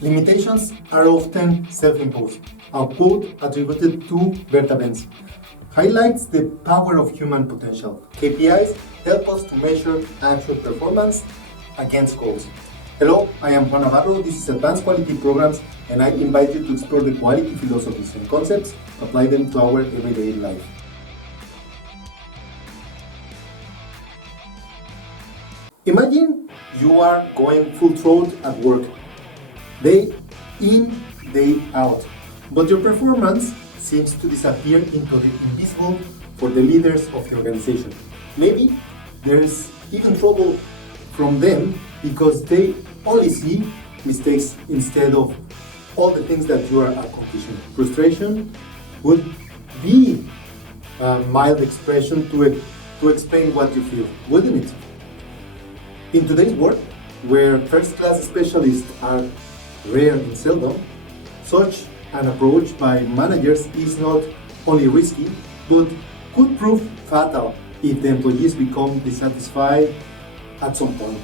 Limitations are often self-imposed. A quote attributed to Berta Benz highlights the power of human potential. KPIs help us to measure actual performance against goals. Hello, I am Juan Navarro. This is Advanced Quality Programs, and I invite you to explore the quality philosophies and concepts, apply them to our everyday life. Imagine you are going full throttle at work, day in, day out, but your performance seems to disappear into the invisible for the leaders of the organization. Maybe there's even trouble from them because they only see mistakes instead of all the things that you are accomplishing. Frustration would be a mild expression to explain what you feel, wouldn't it? In today's world, where first-class specialists are rare and seldom, such an approach by managers is not only risky, but could prove fatal if the employees become dissatisfied at some point.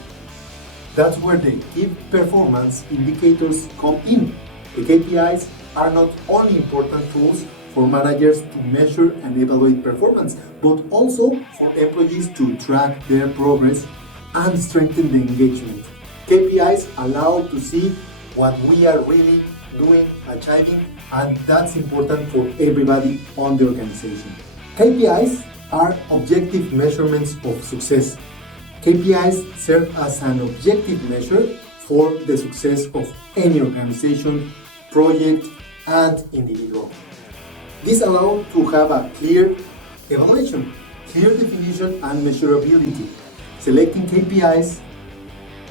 That's where the key performance indicators come in. The KPIs are not only important tools for managers to measure and evaluate performance, but also for employees to track their progress and strengthen the engagement. KPIs allow to see what we are really doing, achieving, and that's important for everybody on the organization. KPIs are objective measurements of success. KPIs serve as an objective measure for the success of any organization, project, and individual. This allows to have a clear evaluation, clear definition, and measurability. Selecting KPIs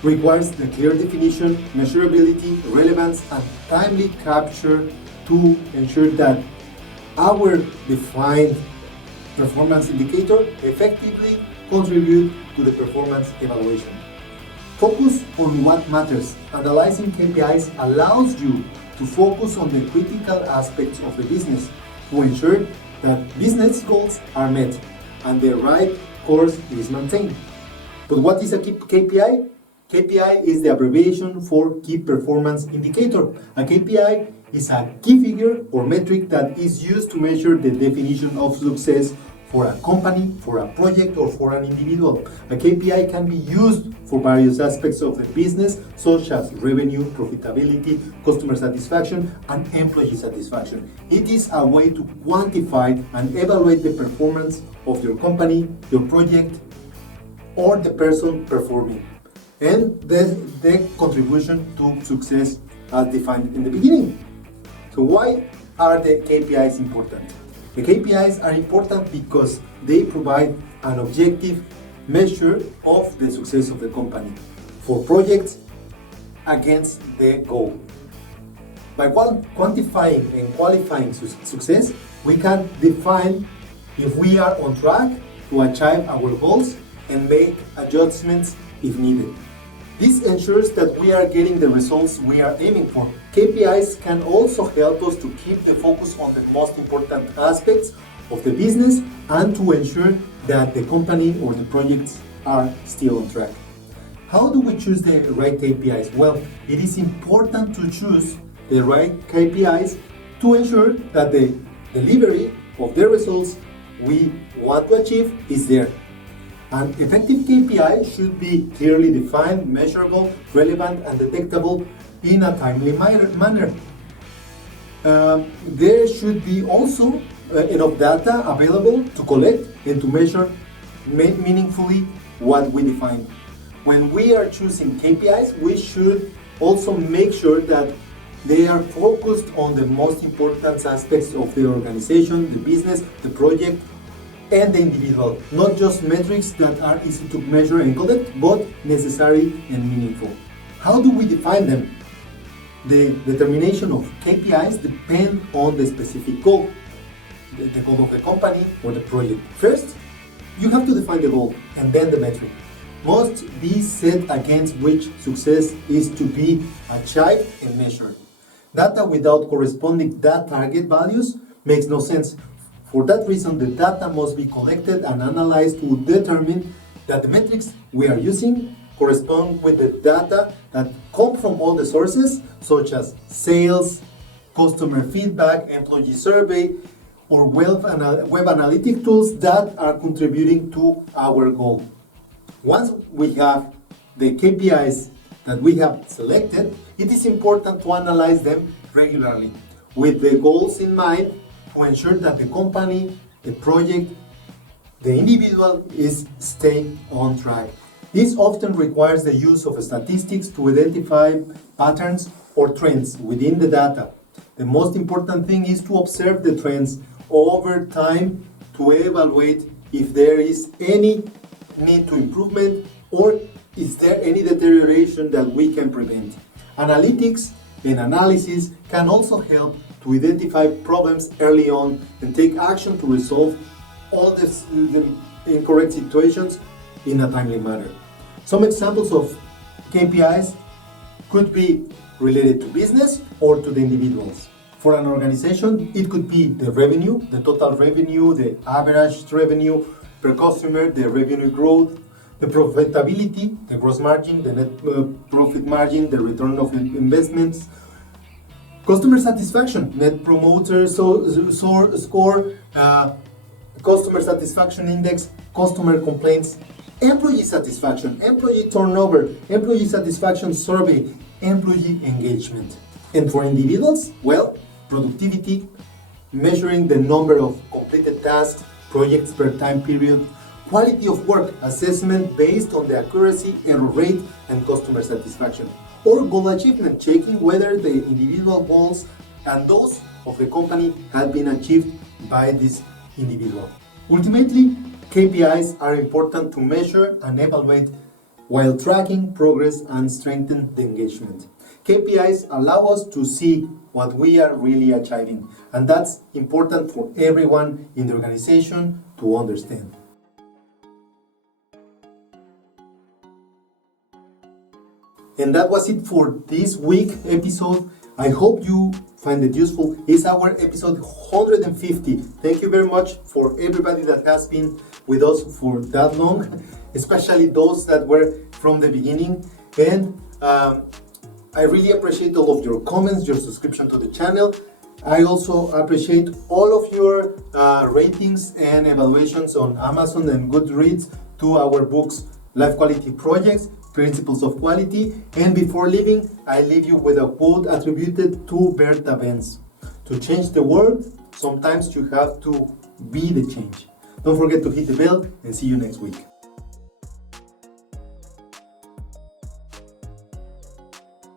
requires the clear definition, measurability, relevance, and timely capture to ensure that our defined performance indicator effectively contribute to the performance evaluation. Focus on what matters. Analyzing KPIs allows you to focus on the critical aspects of the business to ensure that business goals are met and the right course is maintained. But what is a KPI? KPI is the abbreviation for Key Performance Indicator. A KPI is a key figure or metric that is used to measure the definition of success for a company, for a project, or for an individual. A KPI can be used for various aspects of the business, such as revenue, profitability, customer satisfaction, and employee satisfaction. It is a way to quantify and evaluate the performance of your company, your project, or the person performing, and the contribution to success as defined in the beginning. So why are the KPIs important? The KPIs are important because they provide an objective measure of the success of the company for projects against the goal. By quantifying and qualifying success, we can define if we are on track to achieve our goals and make adjustments if needed. This ensures that we are getting the results we are aiming for. KPIs can also help us to keep the focus on the most important aspects of the business and to ensure that the company or the projects are still on track. How do we choose the right KPIs? Well, it is important to choose the right KPIs to ensure that the delivery of the results we want to achieve is there. An effective KPI should be clearly defined, measurable, relevant, and detectable in a timely manner. There should be also enough data available to collect and to measure meaningfully what we define. When we are choosing KPIs, we should also make sure that they are focused on the most important aspects of the organization, the business, the project, and the individual, not just metrics that are easy to measure and collect, but necessary and meaningful. How do we define them? The determination of KPIs depend on the specific goal, the goal of the company or the project. First, you have to define the goal, and then the metric must be set against which success is to be achieved and measured. Data without corresponding target values makes no sense. For that reason, the data must be collected and analyzed to determine that the metrics we are using correspond with the data that come from all the sources, such as sales, customer feedback, employee survey, or web analytic tools that are contributing to our goal. Once we have the KPIs that we have selected, it is important to analyze them regularly with the goals in mind to ensure that the company, the project, the individual is staying on track. This often requires the use of statistics to identify patterns or trends within the data. The most important thing is to observe the trends over time to evaluate if there is any need to improvement or is there any deterioration that we can prevent. Analytics and analysis can also help to identify problems early on and take action to resolve all the incorrect situations in a timely manner. Some examples of KPIs could be related to business or to the individuals. For an organization, it could be the revenue, the total revenue, the average revenue per customer, the revenue growth, the profitability, the gross margin, the net profit margin, the return of investments, customer satisfaction, net promoter score, customer satisfaction index, customer complaints, employee satisfaction, employee turnover, employee satisfaction survey, employee engagement. And for individuals, well, productivity, measuring the number of completed tasks, projects per time period, quality of work assessment based on the accuracy, error rate, and customer satisfaction. Or goal achievement, checking whether the individual goals and those of the company have been achieved by this individual. Ultimately, KPIs are important to measure and evaluate while tracking progress and strengthen the engagement. KPIs allow us to see what we are really achieving, and that's important for everyone in the organization to understand. And that was it for this week episode. I hope you find it useful. It's our episode 150. Thank you very much for everybody that has been with us for that long, especially those that were from the beginning. And I really appreciate all of your comments, your subscription to the channel. I also appreciate all of your ratings and evaluations on Amazon and Goodreads to our books, Life Quality Projects, Principles of Quality. And before leaving, I leave you with a quote attributed to Berta Benz. To change the world, sometimes you have to be the change. Don't forget to hit the bell and see you next week.